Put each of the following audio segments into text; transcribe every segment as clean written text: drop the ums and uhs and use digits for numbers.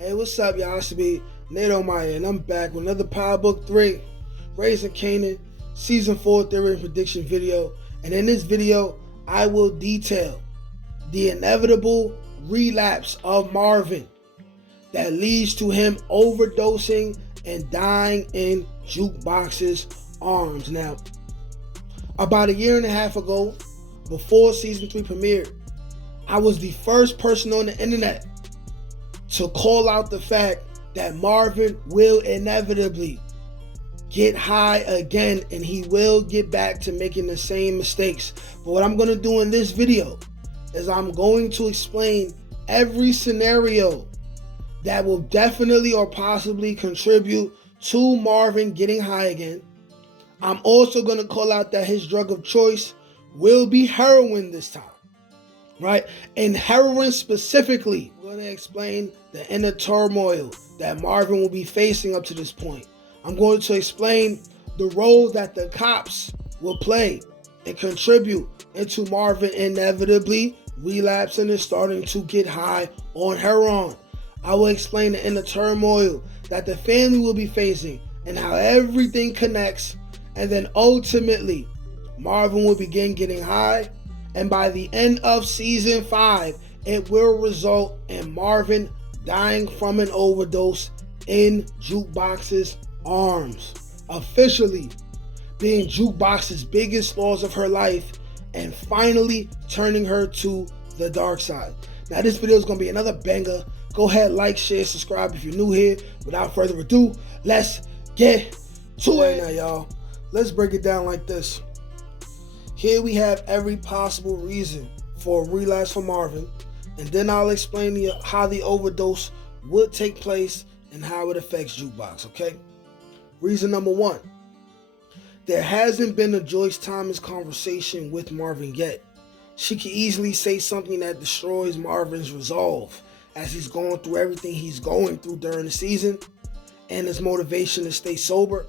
Hey, what's up, y'all? It's me, Nato Meyer, and I'm back with another Power Book 3, Raising Kanan, Season 4 Theory and Prediction video. And in this video, I will detail the inevitable relapse of Marvin that leads to him overdosing and dying in Jukebox's arms. Now, about a year and a half ago, before Season 3 premiered, I was the first person on the internet to call out the fact that Marvin will inevitably get high again and he will get back to making the same mistakes. But what I'm going to do in this video is I'm going to explain every scenario that will definitely or possibly contribute to Marvin getting high again. I'm also going to call out that his drug of choice will be heroin this time. Right? And heroin specifically, we're going to explain the inner turmoil that Marvin will be facing up to this point. I'm going to explain the role that the cops will play and contribute into Marvin inevitably relapsing and starting to get high on heroin. I will explain the inner turmoil that the family will be facing and how everything connects. And then ultimately, Marvin will begin getting high. And by the end of Season 5, it will result in Marvin dying from an overdose in Jukebox's arms, officially being Jukebox's biggest loss of her life and finally turning her to the dark side. Now, this video is going to be another banger. Go ahead, like, share, subscribe if you're new here. Without further ado, let's get to it. Now, y'all, let's break it down like this. Here we have every possible reason for a relapse for Marvin, and then I'll explain how the overdose would take place and how it affects Jukebox, okay? Reason number 1. There hasn't been a Joyce Thomas conversation with Marvin yet. She could easily say something that destroys Marvin's resolve as he's going through everything he's going through during the season and his motivation to stay sober,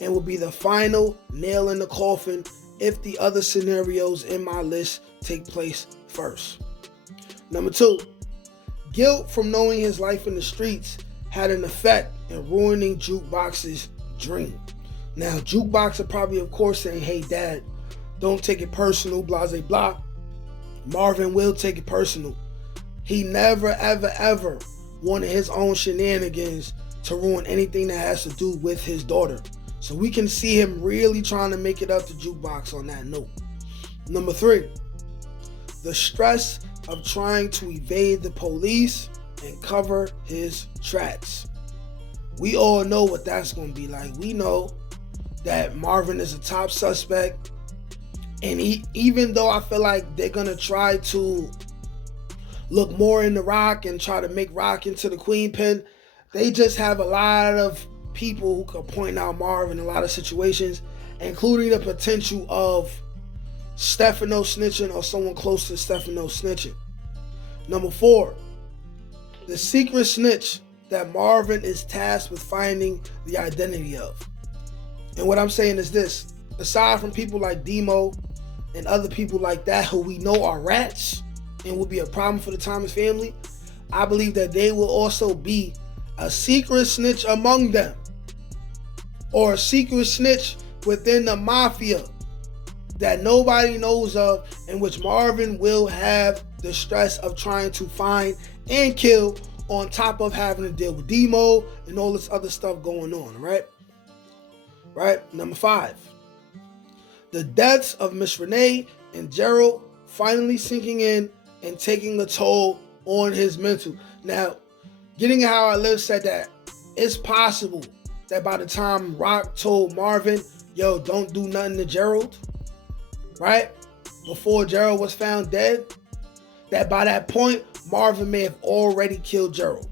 and will be the final nail in the coffin if the other scenarios in my list take place first. Number 2, guilt from knowing his life in the streets had an effect in ruining Jukebox's dream. Now, Jukebox are probably, of course, saying, hey, Dad, don't take it personal, blah, blah, blah. Marvin will take it personal. He never, ever, ever wanted his own shenanigans to ruin anything that has to do with his daughter. So we can see him really trying to make it up to Jukebox on that note. Number 3, the stress of trying to evade the police and cover his tracks. We all know what that's going to be like. We know that Marvin is a top suspect. And even though I feel like they're going to try to look more into Rock and try to make Rock into the queen pin, they just have a lot of people who could point out Marvin in a lot of situations, including the potential of Stefano snitching or someone close to Stefano snitching. Number 4, the secret snitch that Marvin is tasked with finding the identity of. And what I'm saying is this: aside from people like Demo and other people like that who we know are rats and will be a problem for the Thomas family, I believe that they will also be a secret snitch among them, or a secret snitch within the mafia that nobody knows of, in which Marvin will have the stress of trying to find and kill, on top of having to deal with Demo and all this other stuff going on, right? Number 5, the deaths of Miss Renee and Gerald finally sinking in and taking a toll on his mental. Now, Getting How I Live said that it's possible that by the time Rock told Marvin, yo, don't do nothing to Gerald, right? Before Gerald was found dead, that by that point, Marvin may have already killed Gerald.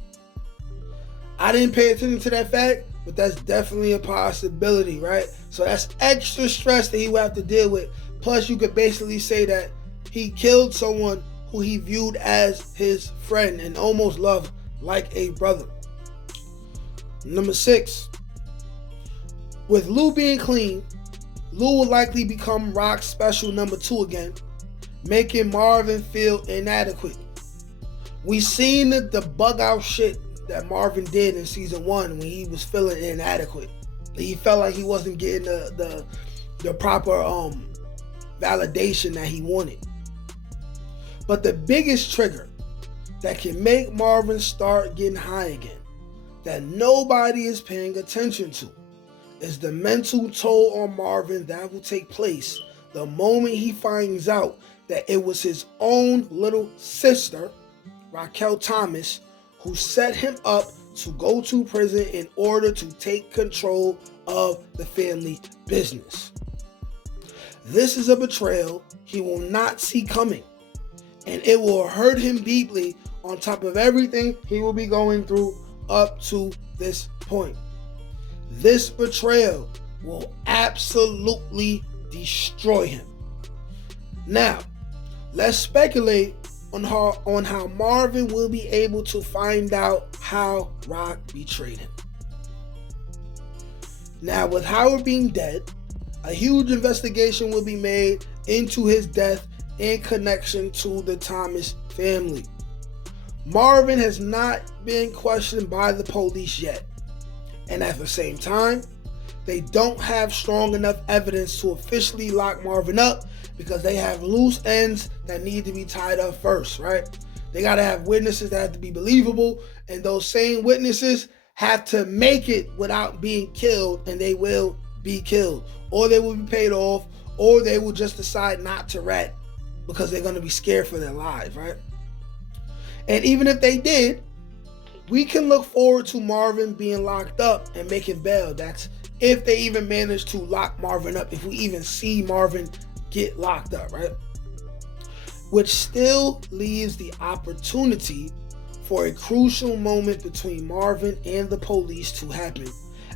I didn't pay attention to that fact, but that's definitely a possibility, right? So that's extra stress that he would have to deal with. Plus, you could basically say that he killed someone who he viewed as his friend and almost loved like a brother. Number 6, with Lou being clean, Lou will likely become Rock's special number 2 again, making Marvin feel inadequate. We seen the bug out shit that Marvin did in season 1 when he was feeling inadequate. He felt like he wasn't getting the proper validation that he wanted. But the biggest trigger that can make Marvin start getting high again, that nobody is paying attention to, is the mental toll on Marvin that will take place the moment he finds out that it was his own little sister, Raquel Thomas, who set him up to go to prison in order to take control of the family business. This is a betrayal he will not see coming, and it will hurt him deeply on top of everything he will be going through up to this point. This betrayal will absolutely destroy him. Now, let's speculate on how Marvin will be able to find out how Rock betrayed him. Now, with Howard being dead, a huge investigation will be made into his death in connection to the Thomas family. Marvin has not been questioned by the police yet, and at the same time, they don't have strong enough evidence to officially lock Marvin up because they have loose ends that need to be tied up first, right? They got to have witnesses that have to be believable, and those same witnesses have to make it without being killed, and they will be killed, or they will be paid off, or they will just decide not to rat because they're going to be scared for their lives, right? And even if they did, we can look forward to Marvin being locked up and making bail. That's if they even manage to lock Marvin up, if we even see Marvin get locked up, right? Which still leaves the opportunity for a crucial moment between Marvin and the police to happen,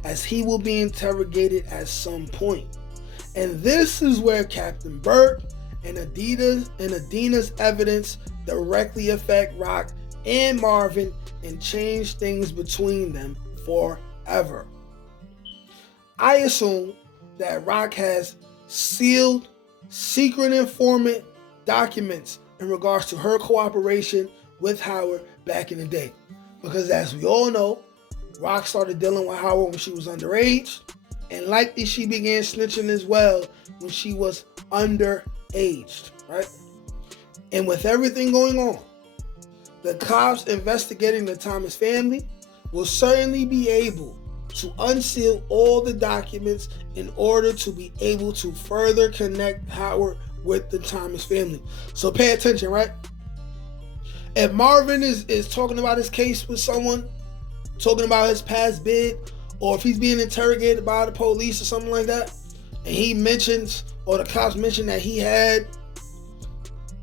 as he will be interrogated at some point. And this is where Captain Burke and Adina's evidence directly affect Rock and Marvin and change things between them forever. I assume that Rock has sealed secret informant documents in regards to her cooperation with Howard back in the day. Because as we all know, Rock started dealing with Howard when she was underage, and likely she began snitching as well when she was underaged, right? And with everything going on, the cops investigating the Thomas family will certainly be able to unseal all the documents in order to be able to further connect Howard with the Thomas family. So pay attention, right? If Marvin is talking about his case with someone, talking about his past bid, or if he's being interrogated by the police or something like that, and he mentions, or the cops mention that he had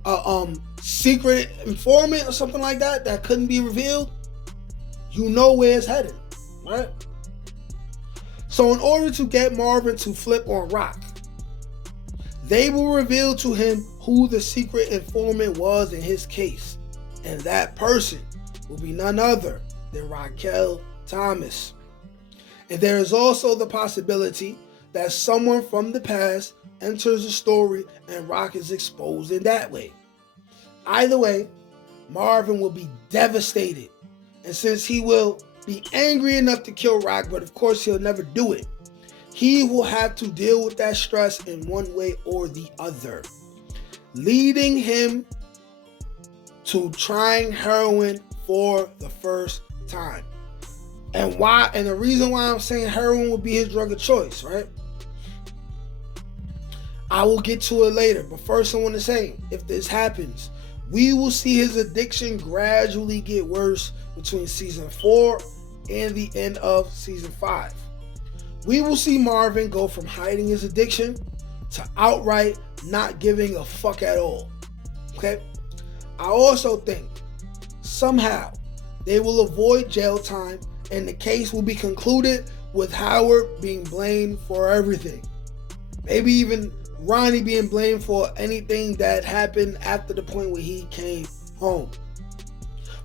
a secret informant or something like that that couldn't be revealed, you know where it's headed, right? So in order to get Marvin to flip on Rock, they will reveal to him who the secret informant was in his case. And that person will be none other than Raquel Thomas. And there is also the possibility that someone from the past enters the story and Rock is exposed in that way. Either way, Marvin will be devastated. And since he will be angry enough to kill Rock, but of course he'll never do it, he will have to deal with that stress in one way or the other, leading him to trying heroin for the first time. And the reason why I'm saying heroin will be his drug of choice, right? I will get to it later, but first I want to say, if this happens, we will see his addiction gradually get worse between season 4 and the end of season 5. We will see Marvin go from hiding his addiction to outright not giving a fuck at all. Okay? I also think somehow they will avoid jail time and the case will be concluded with Howard being blamed for everything. Maybe even Ronnie being blamed for anything that happened after the point where he came home.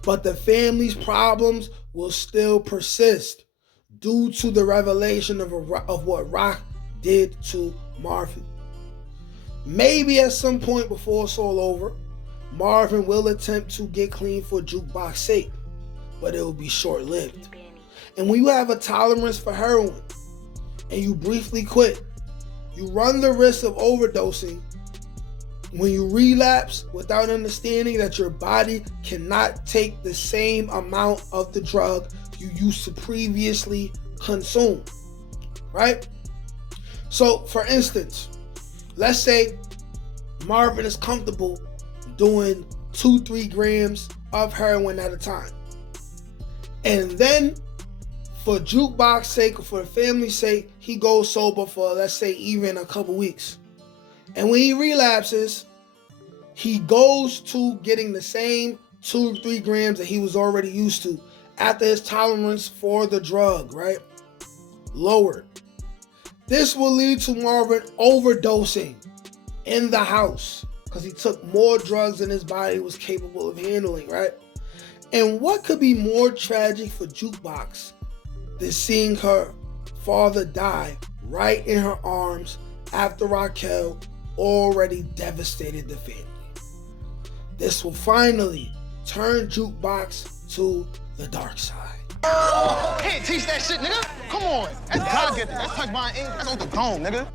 But the family's problems will still persist due to the revelation of what Rock did to Marvin. Maybe at some point before it's all over, Marvin will attempt to get clean for Jukebox's sake. but it will be short-lived. And when you have a tolerance for heroin and you briefly quit, you run the risk of overdosing when you relapse without understanding that your body cannot take the same amount of the drug you used to previously consume, right? So, for instance, let's say Marvin is comfortable doing 2-3 grams of heroin at a time. And then, for Jukebox sake or for the family's sake, he goes sober for, let's say, even a couple weeks. And when he relapses, he goes to getting the same 2-3 grams that he was already used to after his tolerance for the drug, right, lowered. This will lead to Marvin overdosing in the house because he took more drugs than his body was capable of handling, right? And what could be more tragic for Jukebox than seeing her father die right in her arms after Raquel already devastated the family? This will finally turn Jukebox to the dark side. Can't teach that shit, nigga. Come on. That's gotta get that. That's touch my ink. That's on the dome, nigga.